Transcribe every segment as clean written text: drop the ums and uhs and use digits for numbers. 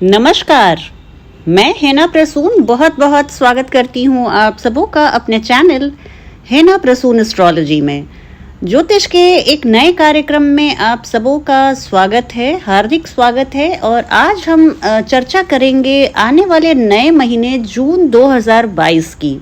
नमस्कार। मैं हेना प्रसून बहुत बहुत स्वागत करती हूँ आप सबों का अपने चैनल हेना प्रसून एस्ट्रोलॉजी में। ज्योतिष के एक नए कार्यक्रम में आप सबों का स्वागत है, हार्दिक स्वागत है। और आज हम चर्चा करेंगे आने वाले नए महीने जून 2022 की।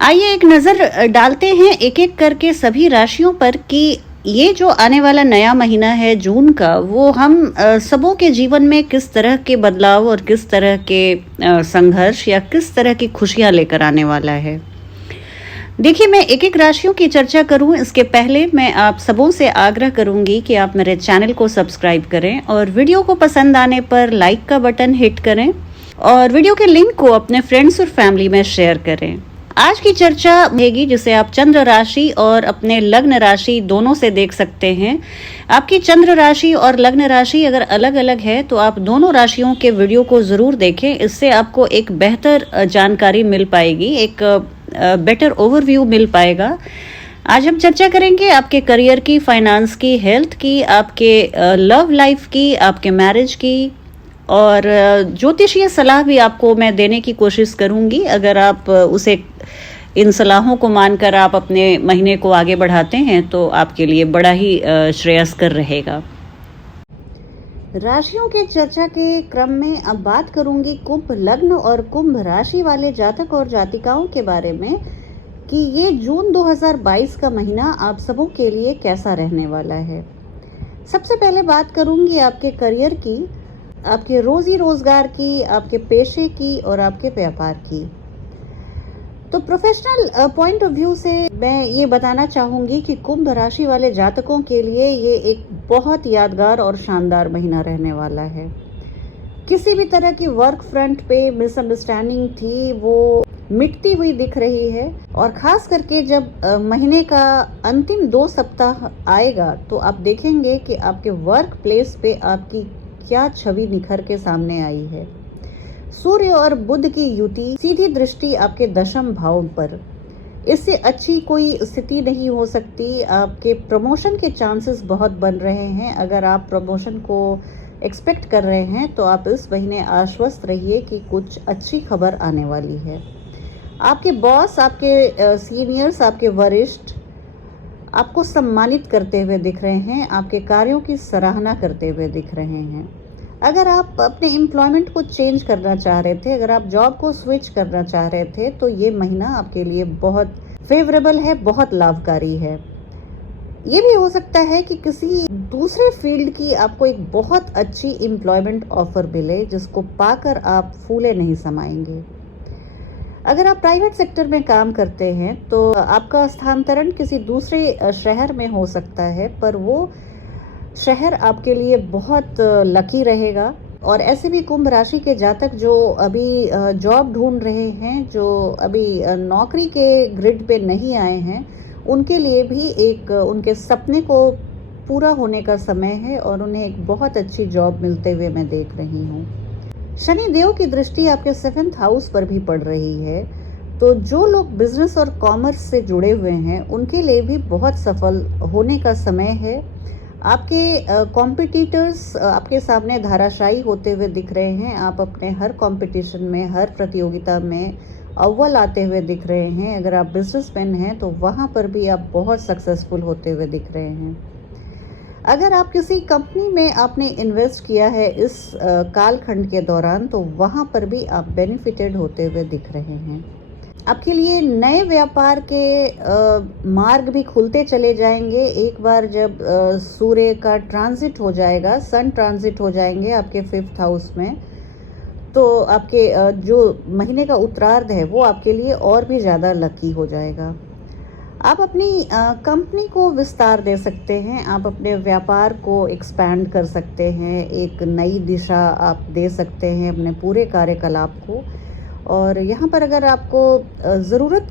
आइए एक नज़र डालते हैं एक एक करके सभी राशियों पर कि ये जो आने वाला नया महीना है जून का, वो हम सबों के जीवन में किस तरह के बदलाव और किस तरह के संघर्ष या किस तरह की खुशियां लेकर आने वाला है। देखिए, मैं एक एक राशियों की चर्चा करूं इसके पहले मैं आप सबों से आग्रह करूंगी कि आप मेरे चैनल को सब्सक्राइब करें और वीडियो को पसंद आने पर लाइक का बटन हिट करें और वीडियो के लिंक को अपने फ्रेंड्स और फैमिली में शेयर करें। आज की चर्चा रहेगी जिसे आप चंद्र राशि और अपने लग्न राशि दोनों से देख सकते हैं। आपकी चंद्र राशि और लग्न राशि अगर अलग अलग है तो आप दोनों राशियों के वीडियो को ज़रूर देखें। इससे आपको एक बेहतर जानकारी मिल पाएगी, एक बेटर ओवरव्यू मिल पाएगा। आज हम चर्चा करेंगे आपके करियर की, फाइनेंस की, हेल्थ की, आपके लव लाइफ की, आपके मैरिज की और ज्योतिषीय सलाह भी आपको मैं देने की कोशिश करूंगी। अगर आप उसे इन सलाहों को मानकर आप अपने महीने को आगे बढ़ाते हैं तो आपके लिए बड़ा ही श्रेयस्कर रहेगा। राशियों के चर्चा के क्रम में अब बात करूंगी कुंभ लग्न और कुंभ राशि वाले जातक और जातिकाओं के बारे में कि ये जून 2022 का महीना आप सबों के लिए कैसा रहने वाला है। सबसे पहले बात करूंगी आपके करियर की, आपके रोजी रोजगार की, आपके पेशे की और आपके व्यापार की। तो प्रोफेशनल पॉइंट ऑफ व्यू से मैं ये बताना चाहूँगी कि कुंभ राशि वाले जातकों के लिए ये एक बहुत यादगार और शानदार महीना रहने वाला है। किसी भी तरह की वर्क फ्रंट पे मिसअंडरस्टैंडिंग थी वो मिटती हुई दिख रही है और ख़ास करके जब महीने का अंतिम 2 सप्ताह आएगा तो आप देखेंगे कि आपके वर्क प्लेस पे आपकी क्या छवि निखर के सामने आई है। सूर्य और बुध की युति, सीधी दृष्टि आपके दशम भाव पर, इससे अच्छी कोई स्थिति नहीं हो सकती। आपके प्रमोशन के चांसेस बहुत बन रहे हैं। अगर आप प्रमोशन को एक्सपेक्ट कर रहे हैं तो आप इस महीने आश्वस्त रहिए कि कुछ अच्छी खबर आने वाली है। आपके बॉस, आपके सीनियर्स, आपके वरिष्ठ आपको सम्मानित करते हुए दिख रहे हैं, आपके कार्यों की सराहना करते हुए दिख रहे हैं। अगर आप अपने एम्प्लॉयमेंट को चेंज करना चाह रहे थे, अगर आप जॉब को स्विच करना चाह रहे थे तो ये महीना आपके लिए बहुत फेवरेबल है, बहुत लाभकारी है। ये भी हो सकता है कि किसी दूसरे फील्ड की आपको एक बहुत अच्छी एम्प्लॉयमेंट ऑफर मिले जिसको पाकर आप फूले नहीं समाएंगे। अगर आप प्राइवेट सेक्टर में काम करते हैं तो आपका स्थानांतरण किसी दूसरे शहर में हो सकता है, पर वो शहर आपके लिए बहुत लकी रहेगा। और ऐसे भी कुंभ राशि के जातक जो अभी जॉब ढूंढ रहे हैं, जो अभी नौकरी के ग्रिड पे नहीं आए हैं, उनके लिए भी एक उनके सपने को पूरा होने का समय है और उन्हें एक बहुत अच्छी जॉब मिलते हुए मैं देख रही हूँ। शनि देव की दृष्टि आपके 7th हाउस पर भी पड़ रही है, तो जो लोग बिजनेस और कॉमर्स से जुड़े हुए हैं उनके लिए भी बहुत सफल होने का समय है। आपके कॉम्पिटिटर्स आपके सामने धाराशायी होते हुए दिख रहे हैं। आप अपने हर कंपटीशन में, हर प्रतियोगिता में अव्वल आते हुए दिख रहे हैं। अगर आप बिजनेसमैन हैं तो वहाँ पर भी आप बहुत सक्सेसफुल होते हुए दिख रहे हैं। अगर आप किसी कंपनी में आपने इन्वेस्ट किया है इस कालखंड के दौरान तो वहाँ पर भी आप बेनिफिटेड होते हुए दिख रहे हैं। आपके लिए नए व्यापार के मार्ग भी खुलते चले जाएंगे। एक बार जब सूर्य का ट्रांजिट हो जाएगा, सन ट्रांजिट हो जाएंगे आपके 5th हाउस में, तो आपके जो महीने का उत्तरार्ध है वो आपके लिए और भी ज़्यादा लकी हो जाएगा। आप अपनी कंपनी को विस्तार दे सकते हैं, आप अपने व्यापार को एक्सपैंड कर सकते हैं, एक नई दिशा आप दे सकते हैं अपने पूरे कार्यकलाप को। और यहाँ पर अगर आपको ज़रूरत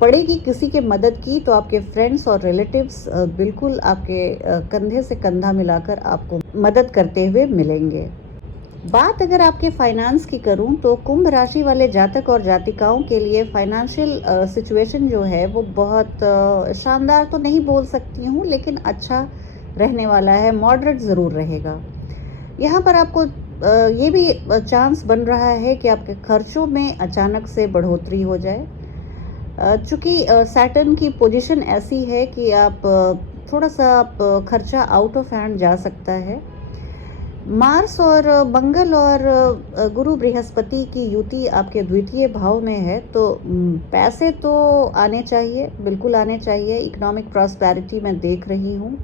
पड़ेगी किसी के मदद की तो आपके फ्रेंड्स और रिलेटिव्स बिल्कुल आपके कंधे से कंधा मिलाकर आपको मदद करते हुए मिलेंगे। बात अगर आपके फाइनेंस की करूं तो कुंभ राशि वाले जातक और जातिकाओं के लिए फाइनेंशियल सिचुएशन जो है वो बहुत शानदार तो नहीं बोल सकती हूं, लेकिन अच्छा रहने वाला है, मॉडरेट ज़रूर रहेगा। यहाँ पर आपको ये भी चांस बन रहा है कि आपके खर्चों में अचानक से बढ़ोतरी हो जाए। चूँकि सैटर्न की पोजीशन ऐसी है कि आप थोड़ा-सा आप खर्चा आउट ऑफ हैंड जा सकता है। मार्स और मंगल और गुरु बृहस्पति की युति आपके द्वितीय भाव में है, तो पैसे तो आने चाहिए, बिल्कुल आने चाहिए। इकोनॉमिक प्रॉस्पेरिटी मैं देख रही हूँ,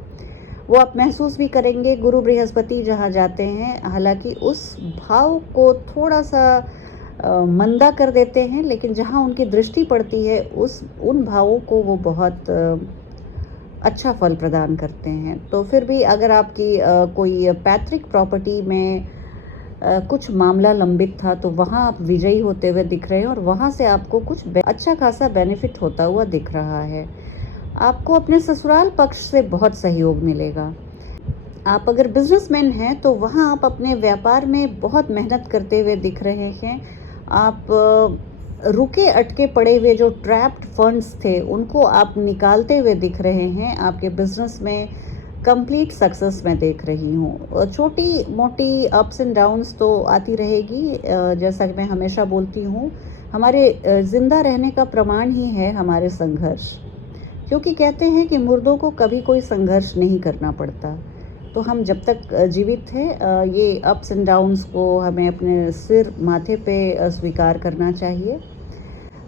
वो आप महसूस भी करेंगे। गुरु बृहस्पति जहाँ जाते हैं, हालांकि उस भाव को थोड़ा सा मंदा कर देते हैं, लेकिन जहाँ उनकी दृष्टि पड़ती है उन भावों को वो बहुत अच्छा फल प्रदान करते हैं। तो फिर भी अगर आपकी कोई पैतृक प्रॉपर्टी में कुछ मामला लंबित था, तो वहाँ आप विजयी होते हुए दिख रहे हैं और वहाँ से आपको कुछ अच्छा खासा बेनिफिट होता हुआ दिख रहा है। आपको अपने ससुराल पक्ष से बहुत सहयोग मिलेगा। आप अगर बिजनेसमैन हैं तो वहाँ आप अपने व्यापार में बहुत मेहनत करते हुए दिख रहे हैं। आप रुके अटके पड़े हुए जो ट्रैप्ड फंड्स थे उनको आप निकालते हुए दिख रहे हैं। आपके बिजनेस में कंप्लीट सक्सेस मैं देख रही हूँ। छोटी मोटी अप्स एंड डाउन्स तो आती रहेगी, जैसा कि मैं हमेशा बोलती हूँ, हमारे ज़िंदा रहने का प्रमाण ही है हमारे संघर्ष। क्योंकि कहते हैं कि मुर्दों को कभी कोई संघर्ष नहीं करना पड़ता। तो हम जब तक जीवित हैं, ये अप्स एंड डाउन्स को हमें अपने सिर माथे पे स्वीकार करना चाहिए।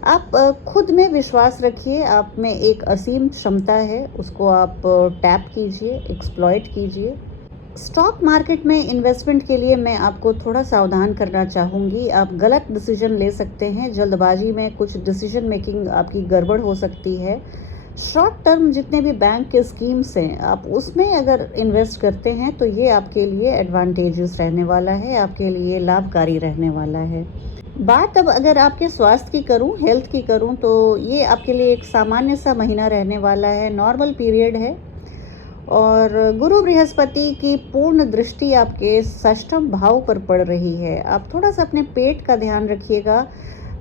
आप खुद में विश्वास रखिए, आप में एक असीम क्षमता है, उसको आप टैप कीजिए, एक्सप्लॉइट कीजिए। स्टॉक मार्केट में इन्वेस्टमेंट के लिए मैं आपको थोड़ा सावधान करना चाहूँगी। आप गलत डिसीजन ले सकते हैं, जल्दबाजी में कुछ डिसीजन मेकिंग आपकी गड़बड़ हो सकती है। शॉर्ट टर्म जितने भी बैंक के स्कीम्स हैं, आप उसमें अगर इन्वेस्ट करते हैं तो ये आपके लिए एडवांटेजेस रहने वाला है, आपके लिए लाभकारी रहने वाला है। बात अब अगर आपके स्वास्थ्य की करूं, हेल्थ की करूं, तो ये आपके लिए एक सामान्य सा महीना रहने वाला है, नॉर्मल पीरियड है। और गुरु बृहस्पति की पूर्ण दृष्टि आपके षष्ठम भाव पर पड़ रही है। आप थोड़ा सा अपने पेट का ध्यान रखिएगा।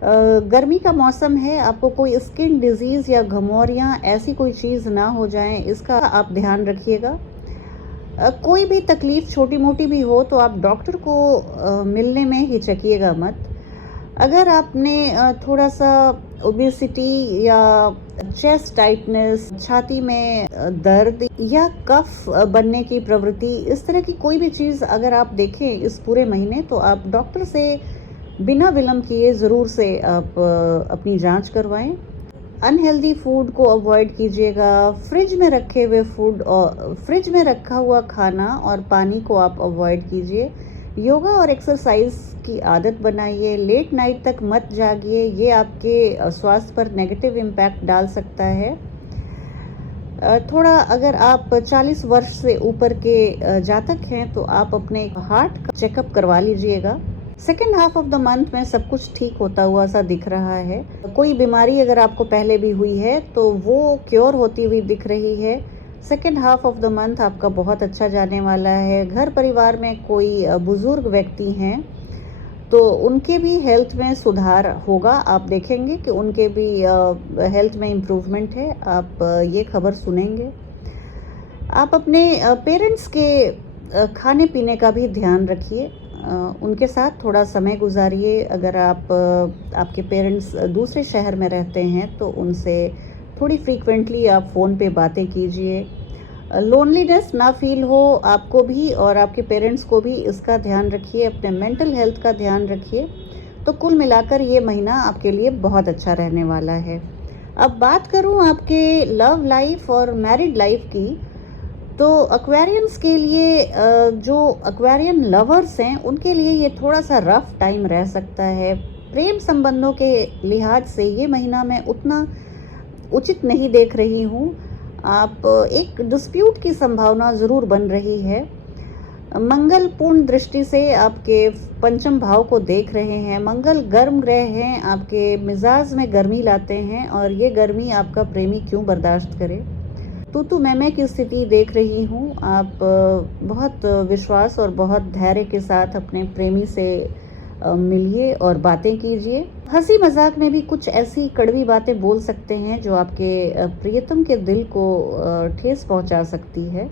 गर्मी का मौसम है, आपको कोई स्किन डिजीज़ या घमौरियाँ ऐसी कोई चीज़ ना हो जाएं, इसका आप ध्यान रखिएगा। कोई भी तकलीफ़ छोटी मोटी भी हो तो आप डॉक्टर को मिलने में हिचकिएगा मत। अगर आपने थोड़ा सा ओबेसिटी या चेस्ट टाइटनेस, छाती में दर्द या कफ बनने की प्रवृत्ति, इस तरह की कोई भी चीज़ अगर आप देखें इस पूरे महीने, तो आप डॉक्टर से बिना विलंब किए ज़रूर से आप अपनी जांच करवाएं। अनहेल्दी फूड को अवॉइड कीजिएगा। फ्रिज में रखे हुए फूड और फ्रिज में रखा हुआ खाना और पानी को आप अवॉइड कीजिए। योगा और एक्सरसाइज की आदत बनाइए। लेट नाइट तक मत जागिए, ये आपके स्वास्थ्य पर नेगेटिव इम्पैक्ट डाल सकता है। थोड़ा अगर आप 40 वर्ष से ऊपर के जातक हैं तो आप अपने हार्ट का चेकअप करवा लीजिएगा। Second half of the month में सब कुछ ठीक होता हुआ सा दिख रहा है। कोई बीमारी अगर आपको पहले भी हुई है तो वो क्योर होती हुई दिख रही है। Second half of the month आपका बहुत अच्छा जाने वाला है। घर परिवार में कोई बुजुर्ग व्यक्ति हैं तो उनके भी हेल्थ में सुधार होगा। आप देखेंगे कि उनके भी हेल्थ में इम्प्रूवमेंट है, आप ये खबर सुनेंगे। आप अपने पेरेंट्स के खाने पीने का भी ध्यान रखिए, उनके साथ थोड़ा समय गुजारिए। अगर आपके पेरेंट्स दूसरे शहर में रहते हैं तो उनसे थोड़ी फ्रीक्वेंटली आप फ़ोन पे बातें कीजिए। लोनलीनेस ना फील हो आपको भी और आपके पेरेंट्स को भी, इसका ध्यान रखिए। अपने मेंटल हेल्थ का ध्यान रखिए। तो कुल मिलाकर ये महीना आपके लिए बहुत अच्छा रहने वाला है। अब बात करूं आपके लव लाइफ और मैरिड लाइफ की, तो एक्वेरियंस के लिए, जो एक्वेरियन लवर्स हैं उनके लिए ये थोड़ा सा रफ टाइम रह सकता है। प्रेम संबंधों के लिहाज से ये महीना मैं उतना उचित नहीं देख रही हूँ। आप एक डिस्प्यूट की संभावना ज़रूर बन रही है। मंगल पूर्ण दृष्टि से आपके पंचम भाव को देख रहे हैं। मंगल गर्म ग्रह हैं, आपके मिजाज में गर्मी लाते हैं और ये गर्मी आपका प्रेमी क्यों बर्दाश्त करे। तू मैं की स्थिति देख रही हूँ। आप बहुत विश्वास और बहुत धैर्य के साथ अपने प्रेमी से मिलिए और बातें कीजिए। हंसी मजाक में भी कुछ ऐसी कड़वी बातें बोल सकते हैं जो आपके प्रियतम के दिल को ठेस पहुंचा सकती है।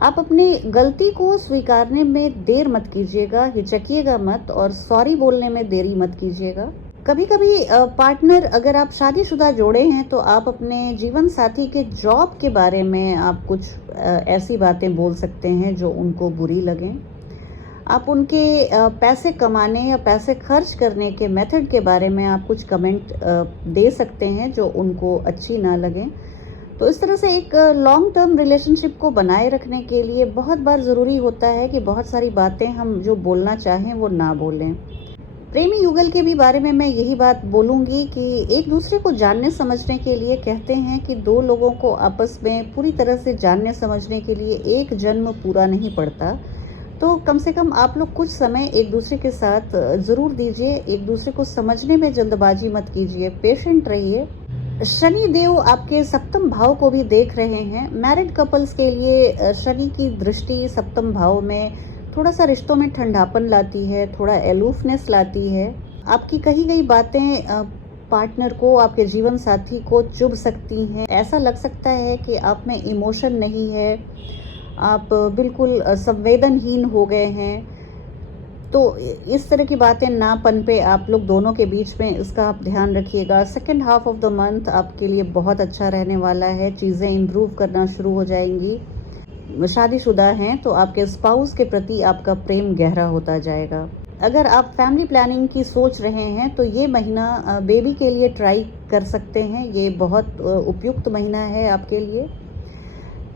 आप अपनी गलती को स्वीकारने में देर मत कीजिएगा, हिचकिएगा मत और सॉरी बोलने में देरी मत कीजिएगा। कभी-कभी पार्टनर, अगर आप शादीशुदा जोड़े हैं तो आप अपने जीवन साथी के जॉब के बारे में आप कुछ ऐसी बातें बोल सकते हैं जो उनको बुरी लगें। आप उनके पैसे कमाने या पैसे खर्च करने के मेथड के बारे में आप कुछ कमेंट दे सकते हैं जो उनको अच्छी ना लगें। तो इस तरह से एक लॉन्ग टर्म रिलेशनशिप को बनाए रखने के लिए बहुत बार ज़रूरी होता है कि बहुत सारी बातें हम जो बोलना चाहें वो ना बोलें। प्रेमी युगल के भी बारे में मैं यही बात बोलूँगी कि एक दूसरे को जानने समझने के लिए कहते हैं कि दो लोगों को आपस में पूरी तरह से जानने समझने के लिए एक जन्म पूरा नहीं पड़ता। तो कम से कम आप लोग कुछ समय एक दूसरे के साथ ज़रूर दीजिए, एक दूसरे को समझने में जल्दबाजी मत कीजिए, पेशेंट रहिए। शनि देव आपके सप्तम भाव को भी देख रहे हैं। मैरिड कपल्स के लिए शनि की दृष्टि सप्तम भाव में थोड़ा सा रिश्तों में ठंडापन लाती है, थोड़ा एलूफनेस लाती है। आपकी कही गई बातें पार्टनर को, आपके जीवन साथी को चुभ सकती हैं। ऐसा लग सकता है कि आप में इमोशन नहीं है, आप बिल्कुल संवेदनहीन हो गए हैं। तो इस तरह की बातें ना पनपे आप लोग दोनों के बीच में, इसका आप ध्यान रखिएगा। Second half of the month आपके लिए बहुत अच्छा रहने वाला है, चीज़ें इम्प्रूव करना शुरू हो जाएंगी। शादीशुदा हैं तो आपके स्पाउस के प्रति आपका प्रेम गहरा होता जाएगा। अगर आप फैमिली प्लानिंग की सोच रहे हैं तो ये महीना बेबी के लिए ट्राई कर सकते हैं। ये बहुत उपयुक्त महीना है आपके लिए।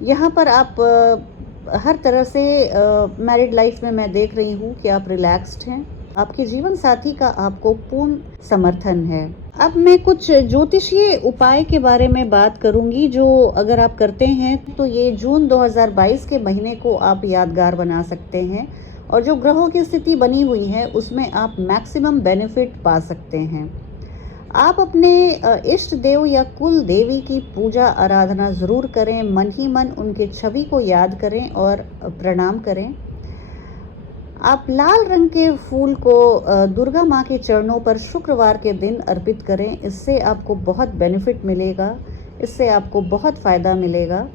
यहाँ पर आप हर तरह से मैरिड लाइफ में मैं देख रही हूँ कि आप रिलैक्स्ड हैं। आपके जीवन साथी का आपको पूर्ण समर्थन है। अब मैं कुछ ज्योतिषीय उपाय के बारे में बात करूंगी जो अगर आप करते हैं तो ये जून 2022 के महीने को आप यादगार बना सकते हैं और जो ग्रहों की स्थिति बनी हुई है उसमें आप मैक्सिमम बेनिफिट पा सकते हैं। आप अपने इष्ट देव या कुल देवी की पूजा आराधना ज़रूर करें, मन ही मन उनके छवि को याद करें और प्रणाम करें। आप लाल रंग के फूल को दुर्गा माँ के चरणों पर शुक्रवार के दिन अर्पित करें। इससे आपको बहुत बेनिफिट मिलेगा, इससे आपको बहुत फ़ायदा मिलेगा।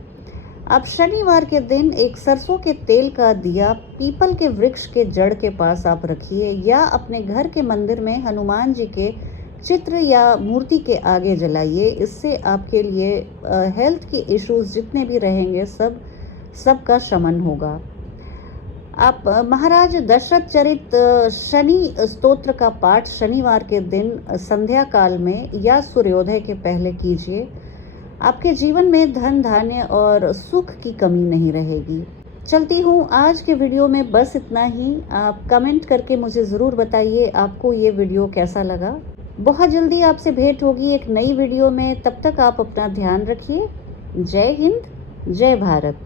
आप शनिवार के दिन एक सरसों के तेल का दिया पीपल के वृक्ष के जड़ के पास आप रखिए या अपने घर के मंदिर में हनुमान जी के चित्र या मूर्ति के आगे जलाइए। इससे आपके लिए हेल्थ के इश्यूज जितने भी रहेंगे सबका शमन होगा। आप महाराज दशरथ चरित शनि स्तोत्र का पाठ शनिवार के दिन संध्या काल में या सूर्योदय के पहले कीजिए। आपके जीवन में धन धान्य और सुख की कमी नहीं रहेगी। चलती हूँ, आज के वीडियो में बस इतना ही। आप कमेंट करके मुझे ज़रूर बताइए आपको ये वीडियो कैसा लगा। बहुत जल्दी आपसे भेंट होगी एक नई वीडियो में। तब तक आप अपना ध्यान रखिए। जय हिंद, जय भारत।